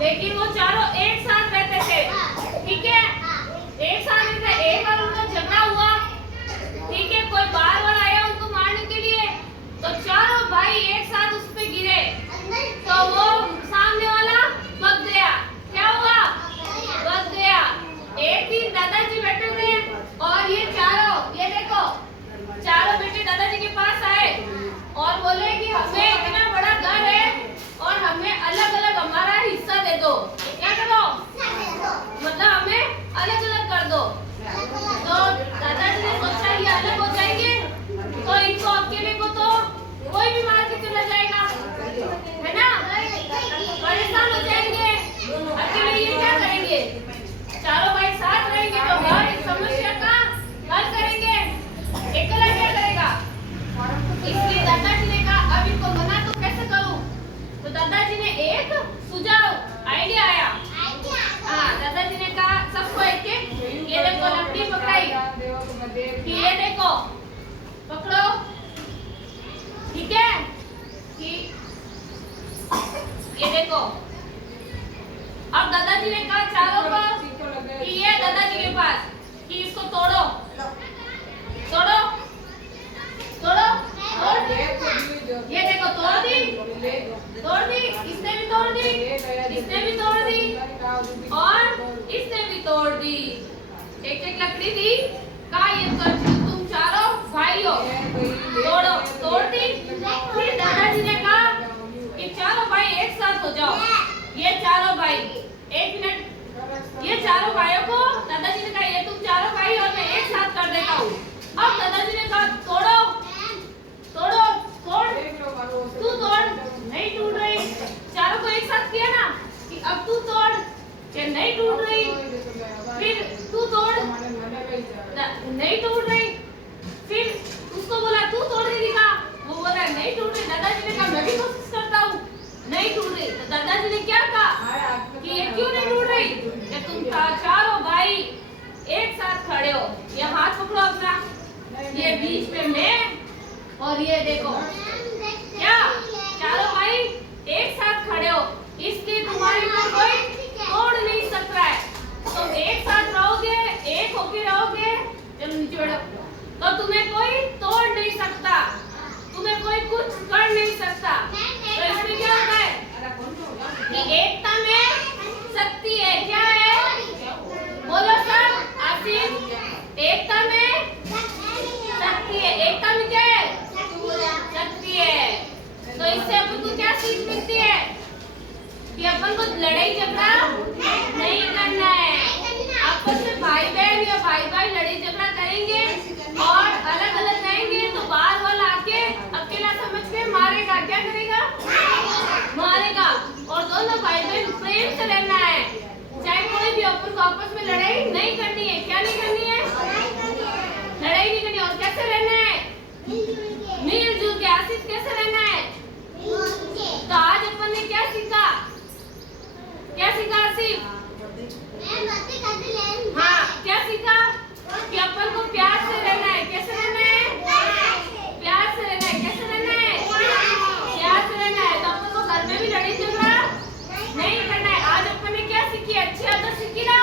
लेकिन वो चारों एक साथ रहते थे, ठीक है, एक साथ रहते। एक बार उनका झगड़ा हुआ, ठीक है, कोई बार बार आया उनको मारने के लिए, तो चारों भाई एक साथ उस पे गिरे, तो वो सामने वाला भाग गया। क्या हुआ? भाग गया। एक दिन दादाजी बैठे थे और ये चारों, ये देखो, चारों बेटे दादाजी के पास आए और बोले कि हमें इतना बड़ा घर है और हमें अलग अलग हमारा हिस्सा दे दो। क्या करो? मतलब हमें अलग अलग कर दो। तो दादाजी ने सोचा ये अलग हो जाएंगे तो इनको अकेले को तो कोई भी मार के चला जाएगा, है ना, परेशान हो जाएंगे, अकेले ये क्या करेंगे? चारों भाई साथ रहेंगे तो हर एक समस्या का हल करेंगे, अकेला क्या करेगा? इसलिए दादाजी ने कहा अब इनको मना तो कैसे करूं? तो दादाजी ने एक सुझाव, आइडिया आया। हाँ, दादाजी ने कहा सबको एक एक, ये देखो लकड़ी पकड़ाई, ये देखो पकड़ो, ठीक है, कि ये देखो। अब दादाजी ने कहा चारों को कि ये दादाजी के पास कि इसको तोड़ो, तोड़ो, तोड़ो, तोड़। ये देखो तोड़ दी, तोड़ दी, इसने भी तोड़ दी, इसने भी तोड़ दी और इसने भी तोड़ दी। एक एक लकड़ी दी, कहा ये तुम चारों भाई हो, तोड़ो, तोड़ दी। फिर दादाजी ने कहा कि चारों भाई एक साथ हो जाओ। ये चारों भाई, एक मिनट, ये चारों भाइयों को दादाजी ने कहा ये तुम चारों भाई और मैं एक साथ कर देता हूँ। अब दादाजी ने कहा तोड़ो, तोड़ो, तोड़, तू तोड़, नहीं टूट रही। चारों को एक साथ किया ना कि अब तू तोड़, नहीं टूट रही, फिर तू तोड़, नहीं टूट रही, फिर उसको बोला तू तोड़ के दिखा, वो बोला नहीं टूट रही। दादाजी ने कहा मैं भी कोशिश करता हूँ, नहीं टूट रही। तो दादाजी ने क्या कहा कि ये क्यों नहीं टूट रही? कि तुम चारों भाई एक साथ खड़े हो, ये हाथ पकड़ो अपना, ये बीच में मैं और ये देखो, क्या चारों भाई एक साथ खड़े हो, इसलिए तुम्हारे को कोई तोड़ नहीं सकता है। तुम एक साथ रहोगे, एक होके रहोगे, चलो नीचे बैठो, तो तुम्हें कोई तोड़ नहीं सकता, तुम्हें कोई कुछ कर नहीं सकता। तो इसमें क्या होता है कि एकता में शक्ति है। क्या है? बोलो सब, आसिफ, एकता में शक्ति है। एकता में क्या है? शक्ति है। तो इससे अपन को क्या सीख मिलती है कि अपन को लड़ाई झगड़ा नहीं करना है। आपस में भाई बहन या भाई भाई लड़ाई झगड़ा करेंगे और अलग अलग रहेंगे तो बार बार आके अकेला समझ के मारेगा। क्या करेगा? मारेगा। और दोनों भाई बहन प्रेम से